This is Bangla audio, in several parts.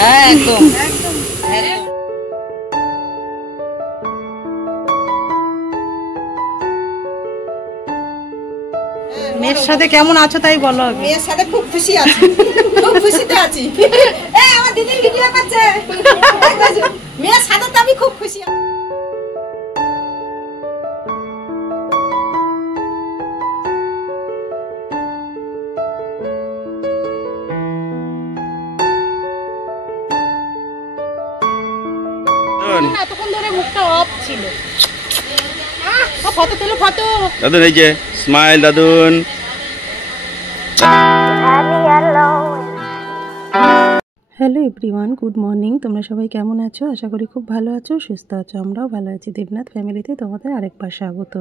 হ্যাঁ একদম একদম। মেয়ের সাথে কেমন আছো তাই বলো। মেয়ের সাথে খুব খুশি আছি, খুব খুশিতে আছি। আমার দিদি ভিডিও করছে, মেয়ের সাথে তো আমি খুব খুশি আছি। এতক্ষণ ধরে মুখটা অফ ছিল। ফটো তুলো, ফটো। দাদুন এই যে স্মাইল দাদুন। Hello everyone, good morning. তোমরা সবাই কেমন আছো? আশা করি খুব ভালো আছো, সুস্থ আছো। আমরাও ভালো আছি। দেবনাথ ফ্যামিলিতে তোমাদের আরেকবার স্বাগত।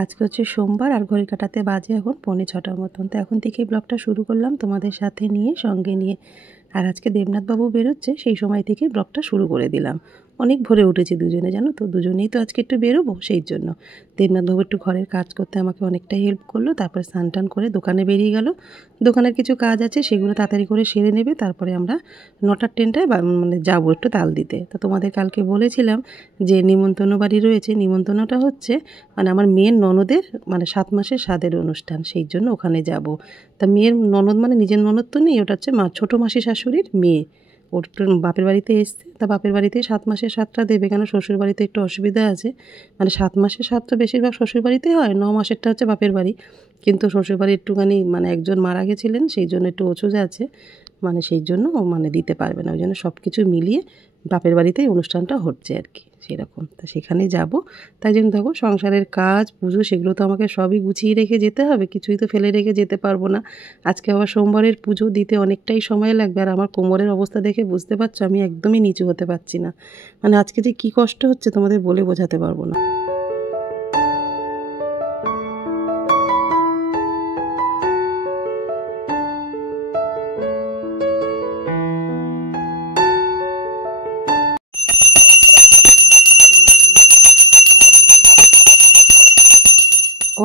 আজকে হচ্ছে সোমবার আর ঘড়ি কাটাতে বাজে এখন 6:45 মতন। তো এখন থেকেই ব্লগটা শুরু করলাম তোমাদের সাথে নিয়ে, সঙ্গে নিয়ে। আর আজকে দেবনাথবাবু বেরোচ্ছে, সেই সময় থেকে ব্লগটা শুরু করে দিলাম। অনেক ভোরে উঠেছি দুজনে, জানো তো। দুজনেই তো আজকে একটু বেরোবো, সেই জন্য দেবনাথবাবু একটু ঘরের কাজ করতে আমাকে অনেকটাই হেল্প করলো। তারপরে স্নান টান করে দোকানে বেরিয়ে গেল। দোকানের কিছু কাজ আছে, সেগুলো তাড়াতাড়ি করে সেরে নেবে। তারপরে আমরা 9টার ট্রেনটায় মানে যাবো একটু তাল দিতে। তো তোমাদের কালকে বলেছিলাম যে নিমন্ত্রণ বাড়ি রয়েছে। নিমন্ত্রণটা হচ্ছে মানে আমার মেয়ের ননদের মানে 7 মাসের স্বাদের অনুষ্ঠান, সেই জন্য ওখানে যাব। তা মেয়ের ননদ মানে নিজের ননদ তো নেই, ওটা হচ্ছে ছোটো মাসি শাশুড়ির মেয়ে। ওর বাপের বাড়িতে এসছে, তা বাপের বাড়িতে 7 মাসের স্বাদটা দেবে, কেন শ্বশুর বাড়িতে একটু অসুবিধা আছে। মানে 7 মাসের স্বাদটা বেশিরভাগ শ্বশুর বাড়িতেই হয়, 9 মাসেরটা হচ্ছে বাপের বাড়ি। কিন্তু শ্বশুর বাড়ি একটুখানি মানে একজন মারা গেছিলেন, সেই জন্য একটু অসুখ আছে, মানে সেই জন্য ও মানে দিতে পারবে না। ওই জন্য সব কিছু মিলিয়ে বাপের বাড়িতেই অনুষ্ঠানটা হচ্ছে আর কি, সেরকম। তা সেখানে যাব। তাই জন্য দেখো সংসারের কাজ, পুজো, সেগুলো তো আমাকে সবই গুছিয়ে রেখে যেতে হবে, কিছুই তো ফেলে রেখে যেতে পারবো না। আজকে আবার সোমবারের পুজো দিতে অনেকটাই সময় লাগবে। আর আমার কোমরের অবস্থা দেখে বুঝতে পারছো আমি একদমই নিচু হতে পারছি না। মানে আজকে যে কী কষ্ট হচ্ছে তোমাদের বলে বোঝাতে পারবো না।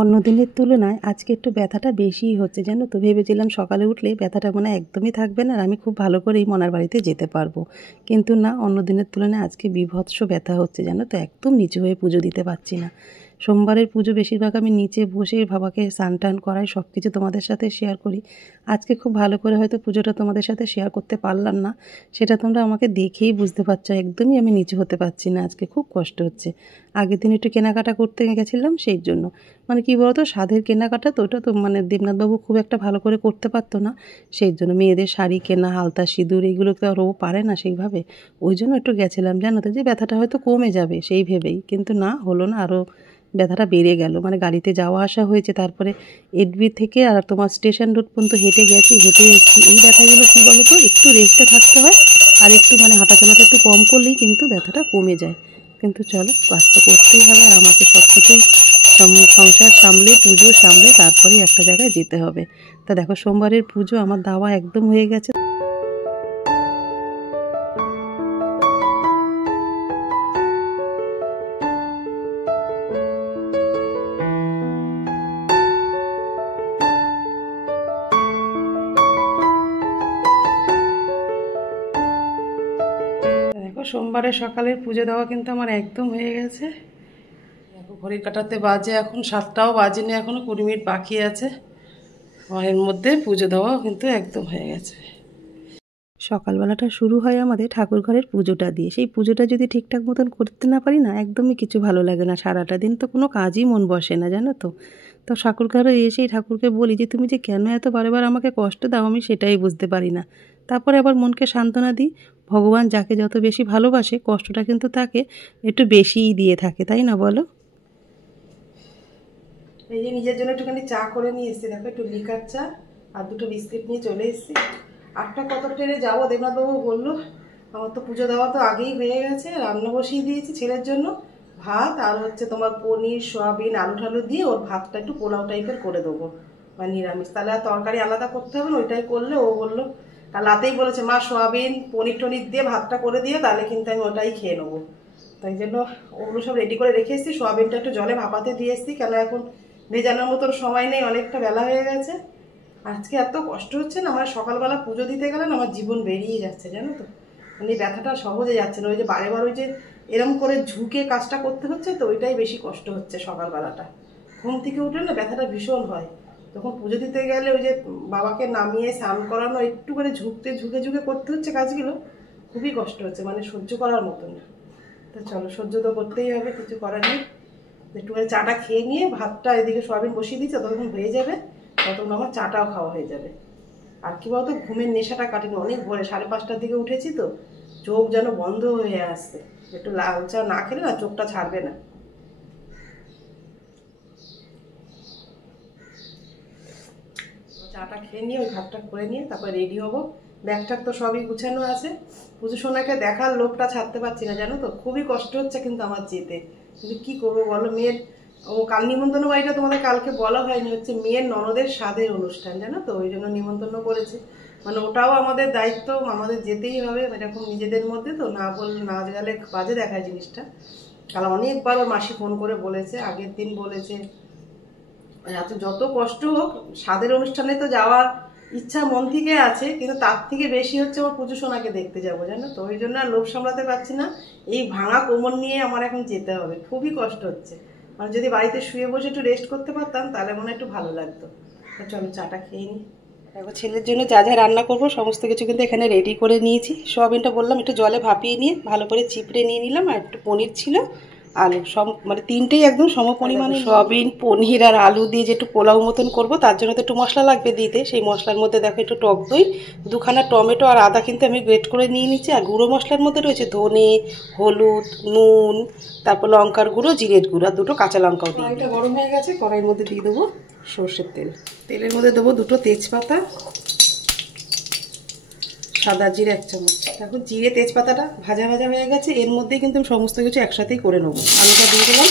অন্য দিনের তুলনায় আজকে একটু ব্যথাটা বেশিই হচ্ছে, জানো তো। ভেবেছিলাম সকালে উঠলে ব্যথাটা মনে একদমই থাকবে না আর আমি খুব ভালো করেই মনার বাড়িতে যেতে পারবো, কিন্তু না, অন্য দিনের তুলনায় আজকে বীভৎস ব্যথা হচ্ছে, জানো তো। একদম নিচু হয়ে পুজো দিতে পারছি না। সোমবারের পুজো বেশিরভাগ আমি নিচে বসে বাবাকে স্নান টান করাই, সব কিছু তোমাদের সাথে শেয়ার করি। আজকে খুব ভালো করে হয়তো পুজোটা তোমাদের সাথে শেয়ার করতে পারলাম না, সেটা তোমরা আমাকে দেখেই বুঝতে পারছো। একদমই আমি নিচু হতে পারছি না, আজকে খুব কষ্ট হচ্ছে। আগের দিন একটু কেনাকাটা করতে গেছিলাম, সেই জন্য। মানে কী বলতো, স্বাদের কেনাকাটা তো ওটা তো মানে দেবনাথবাবু খুব একটা ভালো করে করতে পারতো না, সেই জন্য। মেয়েদের শাড়ি কেনা, আলতা সিঁদুর, এইগুলো তো আর ও পারে না সেইভাবে। ওই জন্য একটু গেছিলাম, জানো তো, যে ব্যথাটা হয়তো কমে যাবে সেই ভেবেই, কিন্তু না হলো না, আরও ব্যথাটা বেড়ে গেল। মানে গাড়িতে যাওয়া আসা হয়েছে, তারপরে এডবি থেকে আর তোমার স্টেশন রোড পর্যন্ত হেঁটে গেছি, হেঁটে এসেছি। এই ব্যথাগুলো কী বলো তো, একটু রেস্টে থাকতে হয় আর একটু মানে হাঁটাচলাটা একটু কম করলেই কিন্তু ব্যথাটা কমে যায়। কিন্তু চলো, কাজ তো করতেই হবে, আর আমাকে সব কিছুই সংসার সামলে, পুজো সামলে তারপরে একটা জায়গায় যেতে হবে। তা দেখো সোমবারের পুজো আমার দাওয়া একদম হয়ে গেছে। দেখো সোমবারের সকালের পুজো দেওয়া কিন্তু আমার একদম হয়ে গেছে। দেখো ঘড়ির কাটাতে বাজে এখন 7টাও বাজেনি, এখনও 20 মিনিট বাকি আছে। এর মধ্যে পুজো দেওয়াও কিন্তু একদম হয়ে গেছে। সকালবেলাটা শুরু হয় আমাদের ঠাকুর ঘরের পুজোটা দিয়ে। সেই পুজোটা যদি ঠিকঠাক মতন করতে না পারি না, একদমই কিছু ভালো লাগে না। সারাটা দিন তো কোনো কাজই মন বসে না, জানো তো। তো ঠাকুর ঘরে এসেই ঠাকুরকে বলি যে তুমি যে কেন এত বারবার আমাকে কষ্ট দাও, আমি সেটাই বুঝতে পারি না। তারপরে আবার মনকে সান্ত্বনা দিই, ভগবান যাকে যত বেশি ভালোবাসে কষ্টটা কিন্তু তাকে একটু বেশিই দিয়ে থাকে, তাই না বলো। এই যে নিজের জন্য একটুখানি চা করে নিয়ে এসেছি, দেখো একটু লিকার চা আর 2টো বিস্কিট নিয়ে চলে এসেছি। 8টা কত ট্রেনে যাবো, দেবনাথবাবু বললো। আমার তো পুজো দেওয়া তো আগেই হয়ে গেছে, রান্না বসিয়ে দিয়েছি ছেলের জন্য। ভাত আর হচ্ছে তোমার পনির, সয়াবিন, আলু ঠালু দিয়ে ওর ভাতটা একটু পোলাও টাইপের করে দেবো, বা নিরামিষ। তাহলে আর তরকারি আলাদা করতে হবে না, ওইটাই করলে। ও বললো কাল রাতেই বলেছে, মা সয়াবিন পনির টনির দিয়ে ভাতটা করে দিয়ে, তাহলে কিন্তু আমি ওটাই খেয়ে নেবো। তাই জন্য ওগুলো সব রেডি করে রেখে এসেছি। সয়াবিনটা একটু জলে ভাপাতে দিয়ে এসেছি, কেন এখন ভেজানোর মতন সময় নেই, অনেকটা বেলা হয়ে গেছে। আজকে এত কষ্ট হচ্ছে না, আমার সকালবেলা পুজো দিতে গেলে না আমার জীবন বেরিয়ে যাচ্ছে জানো তো। মানে ব্যথাটা সহজে যাচ্ছে না, ওই যে বারে বার ওই যে এরম করে ঝুঁকে কাজটা করতে হচ্ছে, তো ওইটাই বেশি কষ্ট হচ্ছে। সকালবেলাটা ঘুম থেকে উঠলে না ব্যথাটা ভীষণ হয়, তখন পুজো দিতে গেলে ওই যে বাবাকে নামিয়ে স্নান করানো একটু করে ঝুঁকে ঝুঁকে করতে হচ্ছে কাজগুলো, খুবই কষ্ট হচ্ছে, মানে সহ্য করার মতো না। তো চলো, সহ্য তো করতেই হবে, কিছু করার নেই। একটু চাটা খেয়ে নিয়ে ভাতটা এদিকে সয়াবিন বসিয়ে দিচ্ছে, ততক্ষণ হয়ে যাবে, ততক্ষণ আমার চাটাও খাওয়া হয়ে যাবে। আর কি বলতো, ঘুমের নেশাটা কাটেনি, অনেক ভোরে 5:30টার দিকে উঠেছি তো, চোখ যেন বন্ধ হয়ে আসছে। একটু লাল চা না খেলে না চোখটা ছাড়বে না। চাটা খেয়ে নিয়ে ওই ভাতটা করে নিয়ে তারপর রেডি হবো। ব্যাগটার তো সবই গুছানো আছে। পুজো সোনাকে দেখার লোভটা ছাড়তে পারছি না জানো তো, খুবই কষ্ট হচ্ছে কিন্তু আমার যেতে। কিন্তু কি করবো বলো, মেয়ের কাল নিমন্ত্রণ বাড়িটা তোমাদের কালকে বলা হয়নি, হচ্ছে মেয়ের ননদের স্বাদের অনুষ্ঠান জানো তো, ওই জন্য নিমন্ত্রণ করেছে। মানে ওটাও আমাদের দায়িত্ব, আমাদের যেতেই হবে, এরকম নিজেদের মধ্যে তো, না গেলে বাজে দেখায় জিনিসটা। কাল অনেকবার ওর মাসি ফোন করে বলেছে, আগের দিন বলেছে, যত কষ্ট হোক স্বাদের অনুষ্ঠানে তো যাওয়ার ইচ্ছা মন থেকে আছে, কিন্তু তার থেকে বেশি হচ্ছে আমার পুজো সোনাকে দেখতে যাবো জানো তো। ওই জন্য আর লোভ সামলাতে পারছি না, এই ভাঙা কোমর নিয়ে আমার এখন যেতে হবে, খুবই কষ্ট হচ্ছে। মানে যদি বাড়িতে শুয়ে বসে একটু রেস্ট করতে পারতাম তাহলে মনে একটু ভালো লাগতো। চলো চাটা খেয়ে নিই। এবার ছেলের জন্য যা যা রান্না করবো সমস্ত কিছু কিন্তু এখানে রেডি করে নিয়েছি। সোয়াবিনটা বললাম একটু জলে ভাপিয়ে নিয়ে ভালো করে চিপড়ে নিয়ে নিলাম, আর একটু পনির ছিল, আলু, সব মানে তিনটেই একদম সম পরিমাণে। সোয়াবিন, পনির আর আলু দিয়ে যে একটু পোলাও মতন করবো, তার জন্য তো একটু মশলা লাগবে দিতে। সেই মশলার মধ্যে দেখো একটু টক দই, 2খানা টমেটো আর আদা কিন্তু আমি গ্রেট করে নিয়ে নিচ্ছি। আর গুঁড়ো মশলার মধ্যে রয়েছে ধনে, হলুদ, নুন, তারপর লঙ্কার গুঁড়ো, জিরের গুঁড়ো, আর 2টো কাঁচা লঙ্কাও দিই। কড়াইটা গরম হয়ে গেছে, কড়াইয়ের মধ্যে দিয়ে দেবো সর্ষের তেল। তেলের মধ্যে দেবো 2টো তেজপাতা, সাদা জিরে 1 চামচ। এখন জিরে তেজপাতাটা ভাজা ভাজা হয়ে গেছে, এর মধ্যেই কিন্তু আমি সমস্ত কিছু একসাথেই করে নেবো। আলুটা দিয়ে দিলাম।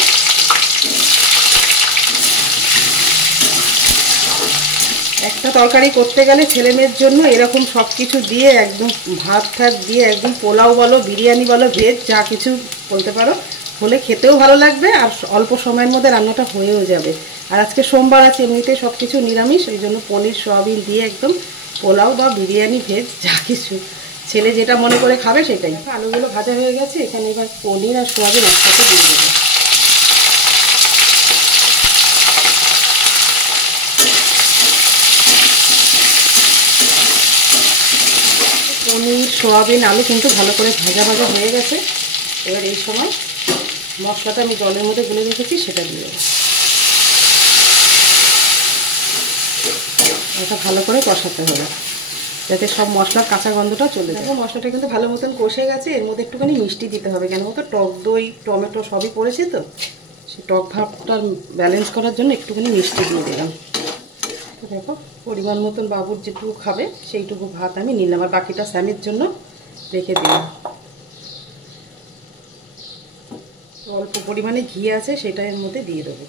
একটা তরকারি করতে গেলে ছেলে মেয়ের জন্য এরকম সব কিছু দিয়ে একদম ভাত ঠাত দিয়ে একদম পোলাও বলো, বিরিয়ানি বলো, ভেজ যা কিছু বলতে পারো, হলে খেতেও ভালো লাগবে, আর অল্প সময়ের মধ্যে রান্নাটা হয়েও যাবে। আর আজকে সোমবার আছে, এমনিতেই সব কিছু নিরামিষ, এই জন্য পনির সোয়াবিন দিয়ে একদম পোলাও বা বিরিয়ানি, ভেজ যা কিছু ছেলে যেটা মনে করে খাবে সেটাই। আলুগুলো ভাজা হয়ে গেছে, এখানে এবার পনির আর সোয়াবিন একসাথে দিয়ে দেবো। পনির, সোয়াবিন, আলু কিন্তু ভালো করে ভাজা ভাজা হয়ে গেছে। এবার এই সময় মশলাটা আমি জলের মধ্যে গুলে রেখেছি সেটা দিয়ে দেবো। এটা ভালো করে কষাতে হবে যাতে সব মশলার কাঁচা গন্ধটা চলে যায়। মশলাটা কিন্তু ভালো মতন কষে গেছে, এর মধ্যে একটুখানি মিষ্টি দিতে হবে, কেন মতো টক দই, টমেটো সবই পড়েছে তো, সেই টক ভাবটা ব্যালেন্স করার জন্য একটুখানি মিষ্টি দিয়ে দিলাম। তো দেখো পরিমাণ মতন বাবুর যেটুকু খাবে সেইটুকু ভাত আমি নিলাম, আর বাকিটা স্যামির জন্য রেখে দিলাম। অল্প পরিমাণে ঘি আছে সেটা এর মধ্যে দিয়ে দেবো,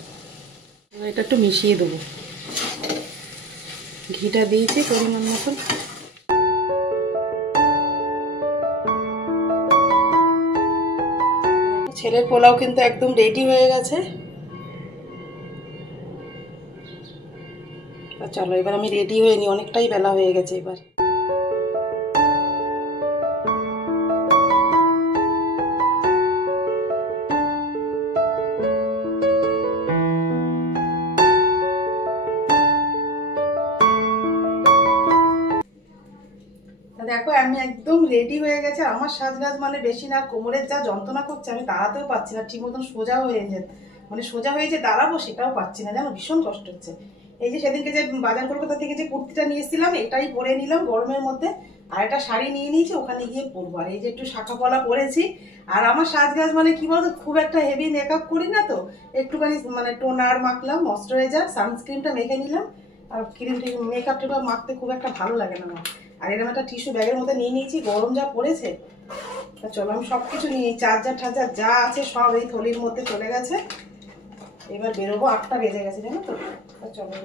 এটা একটু মিশিয়ে দেবো। ঘিটা দিয়েছি পরিমাণ মতন। ছেলের পোলাও কিন্তু একদম রেডি হয়ে গেছে। চলো এবার আমি রেডি হয়ে নি, অনেকটাই বেলা হয়ে গেছে এবার। দেখো আমি একদম রেডি হয়ে গেছে, আমার সাজগাজ মানে বেশি না, কোমরের যা যন্ত্রণা করছে আমি দাঁড়াতেও পারছি না ঠিক মতন, সোজা হয়ে সোজা হয়ে যে দাঁড়াবো সেটাও পারছি না জানো, ভীষণ কষ্ট হচ্ছে। এই যে সেদিনকে যে বাজার কলকাতা থেকে যে কুর্তিটা নিয়েছিলাম এটাই পরে নিলাম গরমের মধ্যে, আর একটা শাড়ি নিয়ে নিয়েছি, ওখানে গিয়ে পরবো। আর এই যে একটু শাখা পলা পরেছি। আর আমার সাজগাজ মানে কি বলতো, খুব একটা হেভি মেকআপ করি না তো, একটুখানি মানে টোনার মাখলাম, ময়শ্চারাইজার, সানস্ক্রিনটা মেখে নিলাম, আর ক্রিম মেকআপটা মাখতে খুব একটা ভালো লাগে না আমার। আর এরকম একটা টিস্যু ব্যাগের মধ্যে নিয়ে নিয়েছি, গরম যা পড়েছে। চলো আমি সবকিছু নিয়ে, চার্জার টার্জার যা আছে সব এই থলির মধ্যে চলে গেছে। এবার বেরোবো, 8টা বেজে গেছে জানো তো। চলো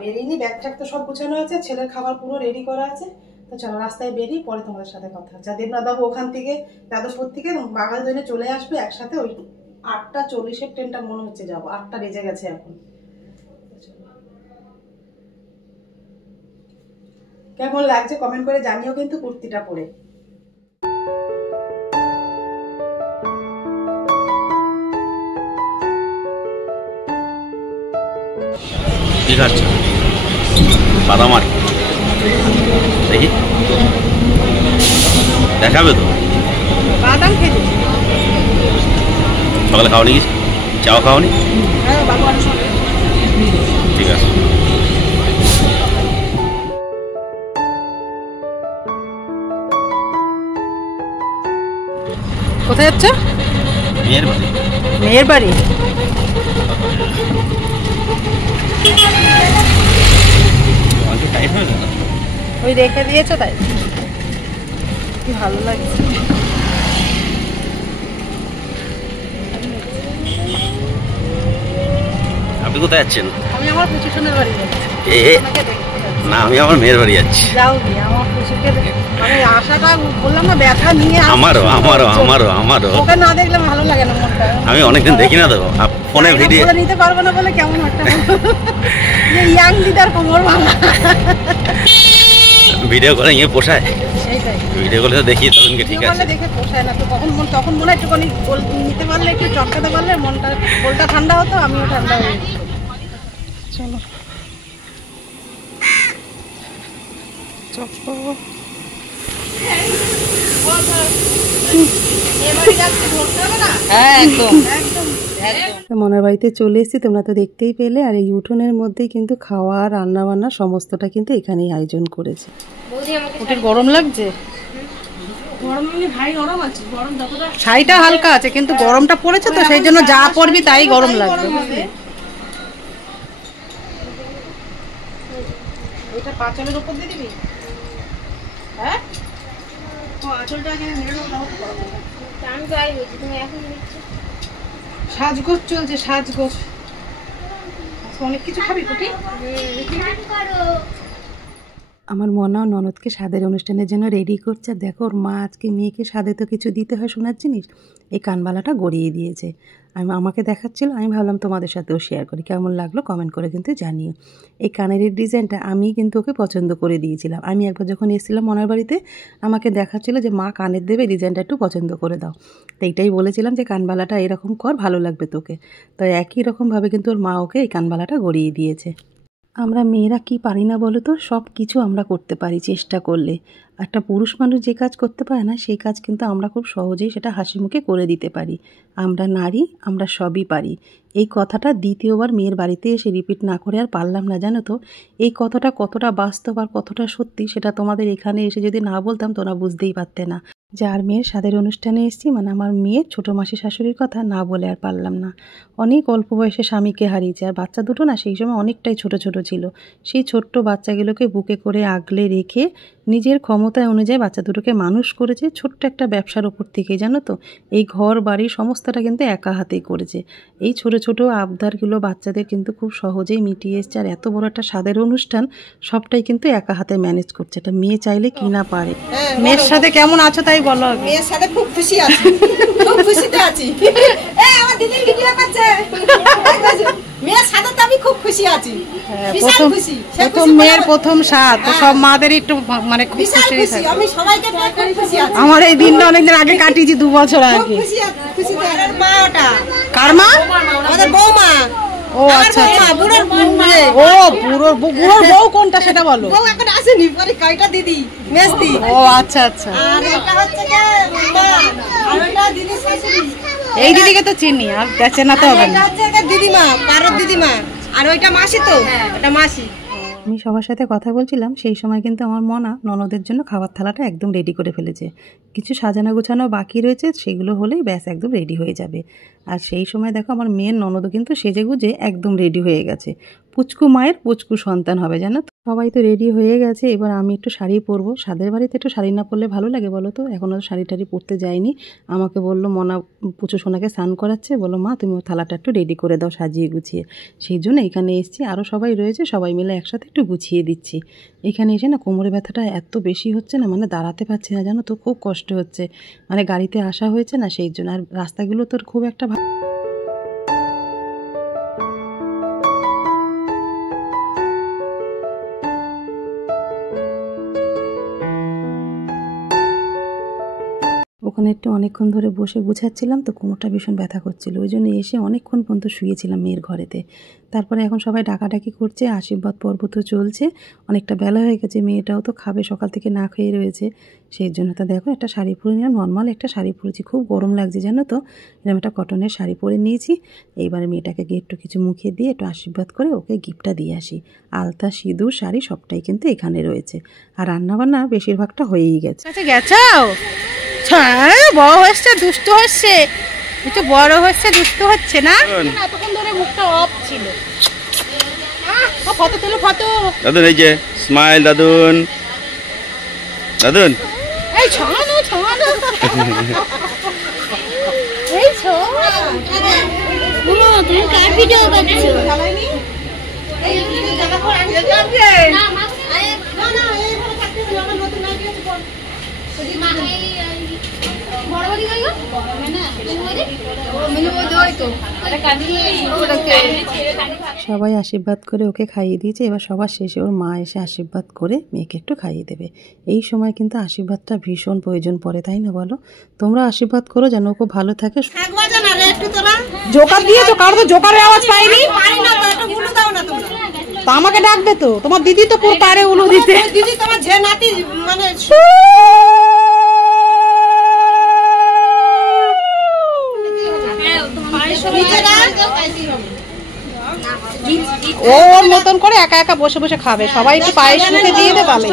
বেরিয়ে নি, ব্যাগ ট্যাগ তো সব গুছানো আছে, ছেলের খাবার পুরো রেডি করা আছে। তো চলো রাস্তায় বেরিয়ে পরে তোমাদের সাথে কথা হচ্ছে। দেবনাথ বাবু ওখান থেকে যাদবপুর থেকে বাগাল দইনে চলে আসবে একসাথে, ওই 8টা 40-এর ট্রেনটা মনে হচ্ছে যাবো, 8টা বেজে গেছে এখন। কেমন লাগছে কমেন্ট করে জানিও কিন্তু কুর্তিটা পরে। কি খাচ্ছ? বাদাম আর দেখি দেখাবে তো। বাদাম খেতে সকালে খাওনি কিছু? চাও খাওনি? ঠিক আছে। কোথায় যাচ্ছ? মেয়ের বাড়ি। মেয়ের বাড়ি। টাইট হয়ে গেল। ওই রেখে দিয়েছো তাই কি ভালো লাগছে। আপনি কোথায় যাচ্ছেন? আমি আমার পুচুসনের বাড়ি যাচ্ছি। না, আমি আমার মেয়ের বাড়ি যাচ্ছি। যাও গিয়ে আমার পুচুকে মানে আশাটা বললাম না ব্যথা নিয়ে আমারও ওকে না দেখলে ভালো লাগে না মনটা। আমি অনেকদিন দেখি না তো ফোনে ভিডিও নিতে পারবো না বলে কেমন একটা যে ইয়াং দিদার কোমর ভাঙা ভিডিও করে নিয়ে পোষায়। সেইটাই ভিডিও করলে তো দেখি তখনকে ঠিক আছে। দেখে পোষায় না তো তখন মনে একটুখানি নিতে পারলে একটু চটকাতে পারলে মনটা ঠান্ডা হতো, আমিও ঠান্ডা হয়ে যেত। চলো হ্যাঁ একদম মনের বাড়িতে চলে এসেছি, তোমরা তো দেখতেই পেলে। আর এই উঠোনের মধ্যেই কিন্তু খাওয়া রান্না বান্না সমস্তটা কিন্তু এখানেই আয়োজন করেছে। ওটির গরম লাগছে? শাড়িটা হালকা আছে কিন্তু গরমটা পড়েছে তো সেই জন্য যা পরবি তাই গরম লাগবে। এটা পাঁচালের উপর দিয়ে দিবি? হ্যাঁ আঁচলটা সাজগোজ চলছে, সাজগোজ। অনেক কিছু খাবি কুটি? আমার মনা ননদকে স্বাদের অনুষ্ঠানের জন্য রেডি করছে। আর দেখো ওর মা আজকে মেয়েকে স্বাদে তো কিছু দিতে হয় সোনার জিনিস, এই কানবালাটা গড়িয়ে দিয়েছে। আমাকে দেখাচ্ছিল, আমি ভাবলাম তোমাদের সাথেও শেয়ার করি। কেমন লাগলো কমেন্ট করে কিন্তু জানিও। এই কানের ডিজাইনটা আমি কিন্তু ওকে পছন্দ করে দিয়েছিলাম। আমি একবার যখন এসেছিলাম মনার বাড়িতে আমাকে দেখাচ্ছিল যে মা কানের দেবে, ডিজাইনটা একটু পছন্দ করে দাও। তো এইটাই বলেছিলাম যে কানবালাটা এরকম কর, ভালো লাগবে তোকে। তো একই রকমভাবে কিন্তু ওর মা ওকে এই কানবালাটা গড়িয়ে দিয়েছে। আমরা মেয়েরা কি পারি না বলো তো? সব কিছু আমরা করতে পারি চেষ্টা করলে। একটা পুরুষ মানুষ যে কাজ করতে পারে না সেই কাজ কিন্তু আমরা খুব সহজেই সেটা হাসি মুখে করে দিতে পারি। আমরা নারী, আমরা সবই পারি। এই কথাটা দ্বিতীয়বার মেয়ের বাড়িতে এসে রিপিট না করে আর পারলাম না, জানো তো। এই কথাটা কতটা বাস্তব আর কতটা সত্যি সেটা তোমাদের এখানে এসে যদি না বলতাম তোমরা বুঝতেই পারতে না। যার মেয়ের স্বাদের অনুষ্ঠানে এসেছি, মানে আমার মেয়ের ছোটো মাসি শাশুড়ির কথা না বলে আর পারলাম না। অনেক অল্প বয়সে স্বামীকে হারিয়েছে। আর বাচ্চা দুটো না সেই সময় অনেকটাই ছোট ছোট ছিল। সেই ছোট্ট বাচ্চাগুলোকে বুকে করে আগলে রেখে নিজের ক্ষমতা অনুযায়ী বাচ্চা দুটোকে মানুষ করেছে ছোট্ট একটা ব্যবসার ওপর থেকে, জানো তো। এই ঘর বাড়ি সমস্তটা কিন্তু একা হাতেই করেছে। এই ছোট ছোট আবদারগুলো বাচ্চাদের কিন্তু খুব সহজেই মিটিয়ে এসছে। আর এত বড় একটা স্বাদের অনুষ্ঠান সবটাই কিন্তু একা হাতে ম্যানেজ করছে। এটা মেয়ে চাইলে কি না পারে। মেয়ের সাথে কেমন আছো তাই বলো। মেয়ের সাথে খুব খুশি আছি, খুব খুশিতে আছি। আমার দিদি ভিডিও করছে। মেয়ের সাথে তো আমি খুব খুশি আছি, বিশাল খুশি। প্রথম মেয়ের প্রথম স্বাদ তো সব মাদেরই একটু মানে খুব বিশাল খুশি খুশি। আমি সবাইকে খুব খুশি আছি। আমার এই দিনটা অনেকদিন আগে কাটিয়েছি, 2 বছর খুব আগে। খুশি আছি, খুশিতে। আমার মা ওটা কার মা? আমাদের বৌমা। ও আচ্ছা আচ্ছা। বুড়োর ও বুড়োর বউ কোনটা সেটা বলো। বউ এখন আসেনি, পরে কয়টা দিদি মেজদি। ও আচ্ছা আচ্ছা। আর এটা হচ্ছে যে মা, আর ওটা দিদি শাশুড়ি। এই দিদিকে তো চিনি, আর বেচে না তো হবে এটা না। হচ্ছে যে দিদিমা, পারদ দিদিমা। আর ওইটা মাসি, তো ওটা মাসি। আমি সবার সাথে কথা বলছিলাম সেই সময় কিন্তু আমার মনা ননদের জন্য খাবার থালাটা একদম রেডি করে ফেলেছে। কিছু সাজানো গোছানো বাকি রয়েছে, সেগুলো হলেই ব্যাস একদম রেডি হয়ে যাবে। আর সেই সময় দেখো আমার মেয়ের ননদও কিন্তু সেজে গুজে একদম রেডি হয়ে গেছে। পুচকু মায়ের পুচকু সন্তান হবে, জানো তো। সবাই তো রেডি হয়ে গেছে, এবার আমি একটু শাড়ি পরবো। স্বাদের বাড়িতে একটু শাড়ি না পরলে ভালো লাগে বলো তো। এখনও শাড়ি টাড়ি পরতে যাইনি। আমাকে বললো মনা পুচু সোনাকে স্নান করাচ্ছে, বললো মা তুমি ওর থালাটা একটু রেডি করে দাও সাজিয়ে গুছিয়ে। সেই জন্য এখানে এসেছি, আরও সবাই রয়েছে, সবাই মিলে একসাথে একটু গুছিয়ে দিচ্ছি। এখানে এসে না কোমরে ব্যথাটা এত বেশি হচ্ছে না, মানে দাঁড়াতে পারছি না, জানো তো। খুব কষ্ট হচ্ছে, মানে গাড়িতে আসা হয়েছে না সেই জন্য। আর রাস্তাগুলো তোর খুব একটা ওখানে একটু অনেকক্ষণ ধরে বসে গুছাচ্ছিলাম, তো কোমরটা ভীষণ ব্যথা করছিল, ওই জন্য এসে অনেকক্ষণ পর্যন্ত শুয়েছিলাম মেয়ের ঘরেতে। তারপরে এখন সবাই ডাকাডাকি করছে, আশীর্বাদ পর্ব তো চলছে, অনেকটা বেলা হয়ে গেছে, মেয়েটাও তো খাবে, সকাল থেকে না খেয়ে রয়েছে। সেই জন্য তো দেখো একটা শাড়ি পরে নিলাম, নর্মাল একটা শাড়ি পরেছি, খুব গরম লাগছে জানো তো, এরকম একটা কটনের শাড়ি পরে নিয়েছি। এইবারে মেয়েটাকে গিয়ে একটু কিছু মুখে দিয়ে একটু আশীর্বাদ করে ওকে গিফটটা দিয়ে আসি। আলতা, সিঁদুর, শাড়ি সবটাই কিন্তু এখানে রয়েছে, আর রান্নাবান্না বেশিরভাগটা হয়েই গেছে। আচ্ছা গেছাও বড় হচ্ছে, দুষ্ট হচ্ছে, একটু বড় হচ্ছে, দুষ্ট হচ্ছে না? এতক্ষণ ধরে মুখটা অফ ছিল। ফটো তুলো, ফটো। দাদুন এই যে স্মাইল, দাদুন দাদুন এই ছাড়ানো ছাড়ানো এই তুমি কার ভিডিও করছো? সবাই আশীর্বাদ করে ওকে খাইয়ে দিয়েছে, এবার সবার শেষে ওর মা এসে আশীর্বাদ করে মেয়েকে একটু খাইয়ে দেবে। এই সময় কিন্তু আশীর্বাদটা ভীষণ প্রয়োজন পড়ে, তাই না বলো? তোমরা আশীর্বাদ করো যেন ও খুব ভালো থাকে। জোকার দিয়েছো, কার তো জোকারের আওয়াজ পাইনি। তা আমাকে ডাকবে তো, তোমার দিদি তো পুরো পারে উলু দিতে। দিদি তোমার যে নাতি মানে ওর মতন করে একা একা বসে বসে খাবে, সবাই একটু পায়েস মুখে দিয়ে দে তাহলে।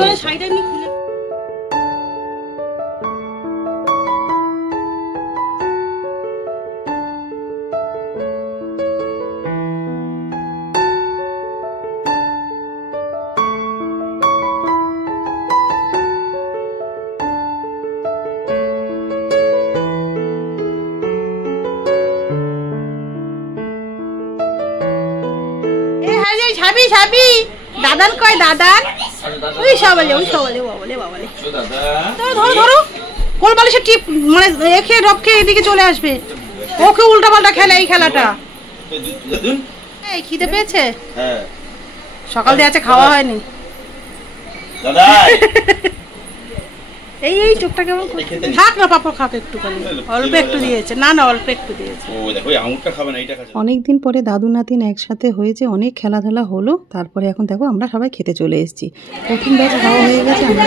ছাবি ছাবি দাদান কয়, দাদান ওই সবালে ওই সবালে বাবালে বাবালে ধরো ধরো ধরো, কোল বালিশে টিপ মানে রেখে ডব খেয়ে এদিকে চলে আসবে, ওকে উল্টা পাল্টা খেলে এই খেলাটা। এই খিদে পেয়েছে? হ্যাঁ, সকাল দিয়ে আছে খাওয়া হয়নি। দাদা এই এই চোখটা কেমন থাক না, পাপড় খাক একটুখানি, অল্প একটু দিয়েছে, না না অল্প একটু দিয়েছে। ও দেখো এই আঙুরটা খাবে না, এইটা খাচ্ছে। অনেকদিন পরে দাদু নাতিন একসাথে হয়েছে, অনেক খেলাধুলা হলো, তারপরে এখন দেখো আমরা সবাই খেতে চলে এসেছি। প্রথম ব্যাচ খাওয়া হয়ে গেছে, আমরা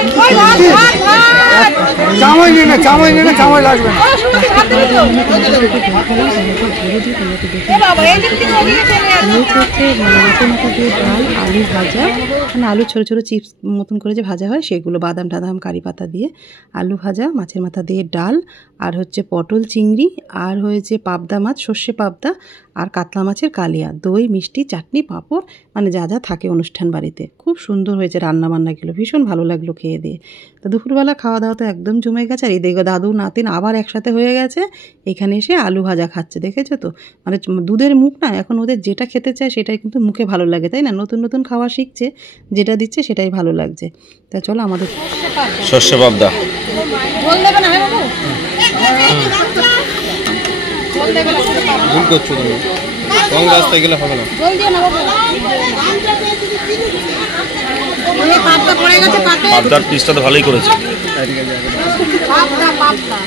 দিয়ে ডাল, আলু ভাজা, মানে আলু ছোটো ছোটো চিপস মতন করে যে ভাজা হয় সেগুলো, বাদাম টাদাম কারি পাতা দিয়ে আলু ভাজা, মাছের মাথা দিয়ে ডাল, আর হচ্ছে পটল চিংড়ি, আর হয়েছে পাবদা মাছ, সর্ষে পাবদা, আর কাতলা মাছের কালিয়া, দই, মিষ্টি, চাটনি, পাঁপড়, মানে যা যা থাকে অনুষ্ঠান বাড়িতে। খুব সুন্দর হয়েছে রান্নাবান্নাগুলো, ভীষণ ভালো লাগলো খেয়ে দিয়ে। তো দুপুরবেলা খাওয়া দাওয়া তো একদম জমে গেছে, আর এই দেখো দাদু নাতিন আবার একসাথে হয়ে গেছে, এখানে এসে আলু ভাজা খাচ্ছে, দেখেছো তো? মানে দুধের মুখ না, এখন ওদের যেটা খেতে চায় সেটাই কিন্তু মুখে ভালো লাগে, তাই না? নতুন নতুন খাওয়া শিখছে, যেটা দিচ্ছে সেটাই ভালো লাগছে। তা চলো আমাদের সর্ষে পাবদা জল দেবে না বাবু? ভুল করছো তুমি, রং রাস্তায় গেলে হবে না। জল দিও না বাবু। এই পাপটা পড়ে গেছে, পাতে পাবদার পিসটা তো ভালোই করেছে। পাপটা পাপটা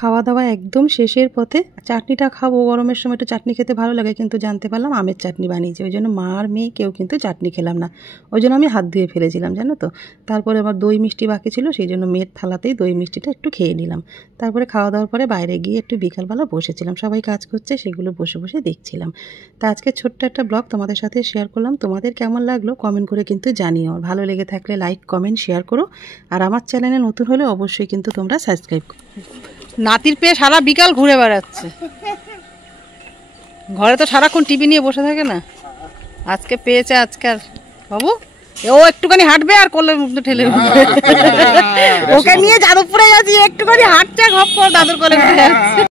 খাওয়া দাওয়া একদম শেষের পথে। চাটনিটা খাবো, গরমের সময় একটু চাটনি খেতে ভালো লাগে, কিন্তু জানতে পারলাম আমের চাটনি বানিয়েছে, ওই জন্য মা আর মেয়ে কেউ কিন্তু চাটনি খেলাম না, ওই জন্য আমি হাত ধুয়ে ফেলেছিলাম জানো তো। তারপরে আবার দই মিষ্টি বাকি ছিল, সেই জন্য মেয়ের থালাতেই দই মিষ্টিটা একটু খেয়ে নিলাম। তারপরে খাওয়া দাওয়ার পরে বাইরে গিয়ে একটু বিকালবেলা বসেছিলাম, সবাই কাজ করছে সেগুলো বসে বসে দেখছিলাম। তা আজকে ছোট্ট একটা ব্লগ তোমাদের সাথে শেয়ার করলাম, তোমাদের কেমন লাগলো কমেন্ট করে কিন্তু জানিও, ভালো লেগে থাকলে লাইক কমেন্ট শেয়ার করো, আর আমার চ্যানেলে নতুন হলে অবশ্যই কিন্তু তোমরা সাবস্ক্রাইব করো। নাতির পেয়ে সারা বিকাল ঘুরে বেড়াচ্ছে, ঘরে তো সারাক্ষণ টিভি নিয়ে বসে থাকে না, আজকে পেয়েছে আজকাল বাবু। ও একটুখানি হাঁটবে আর কোলের মধ্যে ঠেলে উঠবে, ওকে নিয়ে যাদবপুরে যাচ্ছি, একটুখানি হাঁটছে ঘপ করে দাদুর কোলে উঠে যাচ্ছে।